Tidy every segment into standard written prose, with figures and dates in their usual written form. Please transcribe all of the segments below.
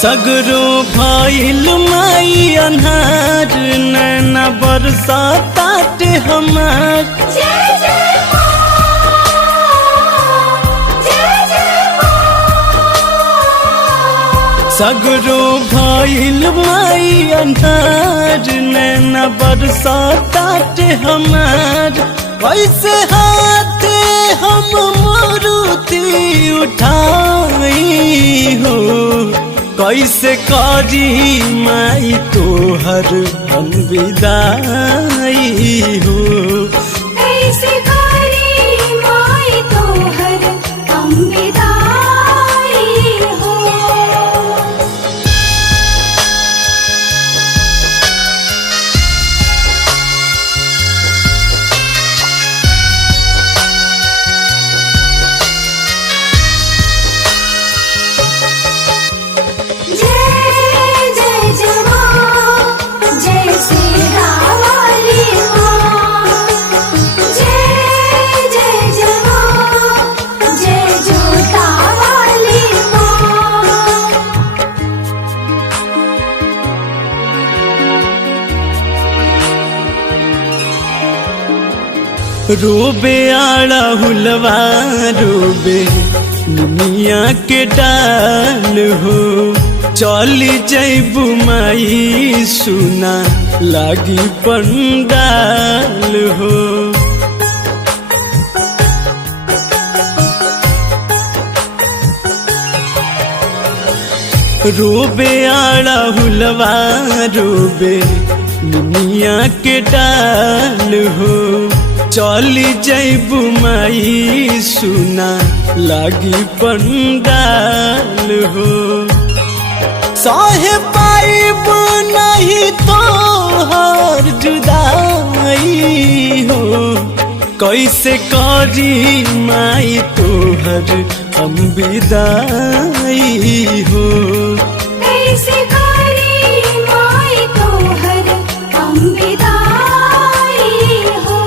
सगरो भइल माई अन्हार नैना बरसातात हमार। जय जय माँ, जय जय माँ। सगरो भइल माई अन्हार नैना बरसातात हमार। कैसे हाथे हम मूर्ति उठाई हो, कैसे करी माई तोहर हम विदाई हो। कैसे करी माई तोहर हम विदाई हो। रोबे आड़ा हुलवा रोबे निमिया के डाल हो। चली जैबू माई सुना लागी पंडाल हो। रोबे आड़ा हुलवा रोबे निमिया के डाल हो। चली जैबू माई सुना लागी पंडाल हो। सहे पाइब नहीं तो हर जुदाई हो, कैसे करी माई तोहर हम विदाई हो। कैसे करी माई तोहर हम विदाई हो।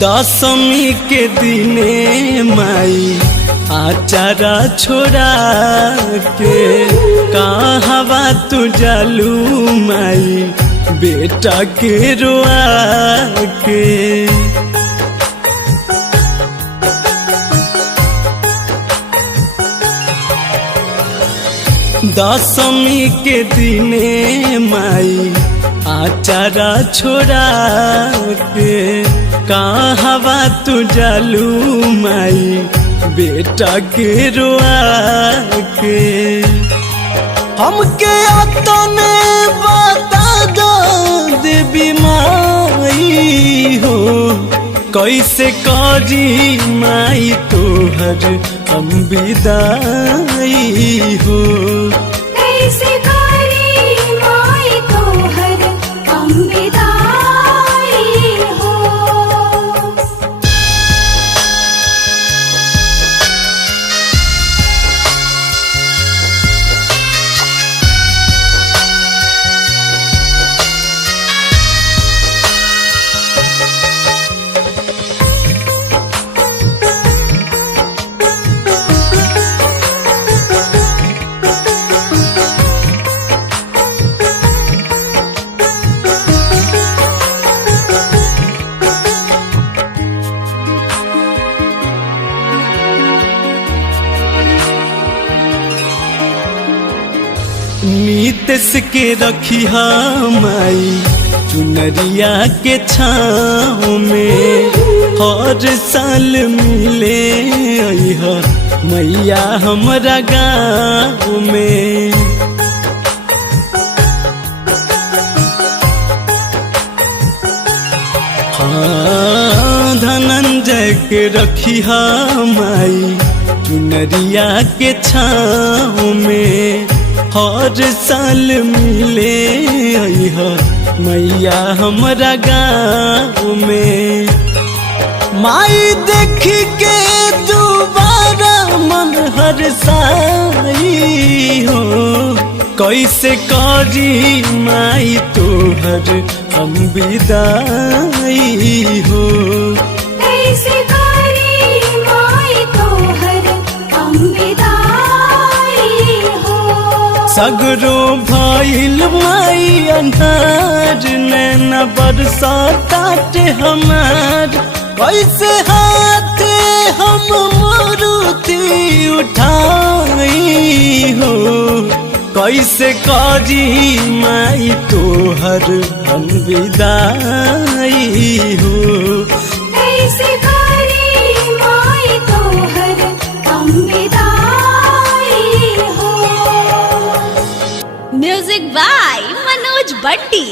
दशमी के दिने माई आचारा छोड़ा के कहवा तू जालू माई बेटा के रोआ के। दशमी के दिने माई आचारा छोड़ा के कहवा तू जालू माई बेटा के रोआ के। हमके अतने बता दो देवी माई हो, कैसे करी माई तोहर हम विदाई हो। कैसे करी माई तोहर हम विदाई हो। नीतेश के रखी माई चुनरिया के छाँव में। हर साल मिले अइहा मैया हमरा गाँव में। सजा के रखी माई चुनरिया के छाँव में हर साल मिले अइहा मैया हमरा गाँव में। माई देख के दोबारा मन हर्षाई हो कैसे करी माई तोहर हम विदाई हो। कैसे करी माई तोहर हम विदाई हो। सगरो भइल माई अन्हार नैना बरसाताटे हमार कैसे हाथ हम मूर्ति उठाई हो कैसे करी माई तोहर हम विदाई हो। कैसे करी माई तोहर हम विदाई हो। Music by Manoj Batti.